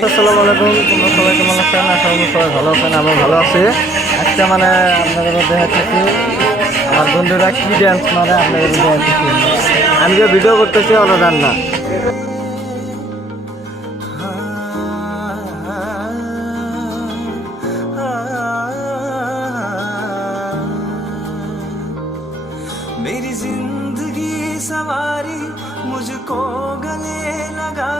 আসসালামু আলাইকুম, তোমরা সবাই কেমন আছেন? আশা করি সবাই ভালো আছেন, আমিও ভালো আছি। আজকে মানে আপনাদের মধ্যে দেখাচ্ছি আমার বন্ধুরা কি ড্যান্স মানে আপনাদের মধ্যে আমি যে ভিডিও করতেছি ওরা জান না। मेरी जिंदगी सवारी मुझको गले लगा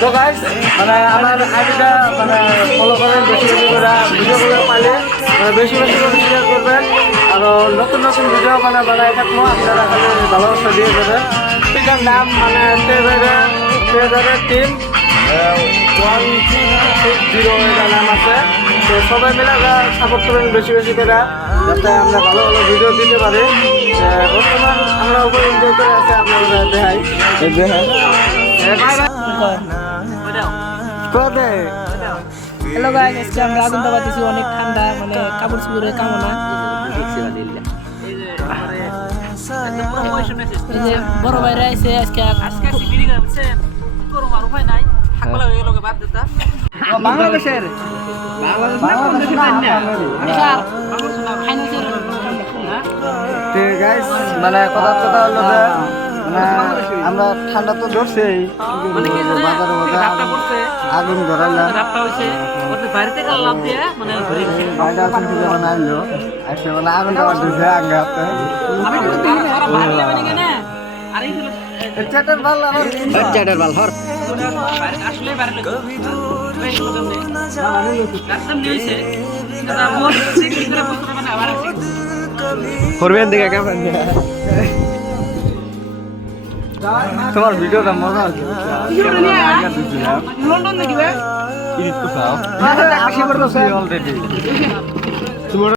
তো গাইস মানে আমার আইডিটা মানে ফলো করেন, বেশি বেশি করে ভিডিওগুলো পাইলে মানে বেশি বেশি করে শেয়ার করবেন। আর নতুন নতুন ভিডিও মানে বানায় থাকবো, আপনারা খালি ভালোবাসা দিয়ে দেবেন। এটার নাম মানে টিম 160 এটা নাম আছে। তো সবাই মিলে সাপোর্ট করবেন বেশি বেশি করে, যাতে আমরা ভালো ভালো ভিডিও দিতে পারি। বর্তমান আমরা উপর এনজয় করে আছে, আপনারা দেখাই হ্যালো গাইস, আজকে আমরা আগুন দাবাতেছি, অনেক ঠান্ডা, মানে কাপড় চোপড়ে কামনা। এই যে বড় ভাইরা আছে আজকে বাংলাদেশের মানে কথা কথা হলো যে আমরা ঠান্ডা তো ধরছেই, বাজারে আগুন ধরাইলাম আনলো আসলে মানে আগুনটা দিচ্ছে আগে হাতে চ্যাটার ভাল চ্যাটার ভাল হর कभी दूर न করবেন দিকে কেমন তোমার ভিডিওটা মজা হচ্ছে লন্ডন দেখি অলরেডি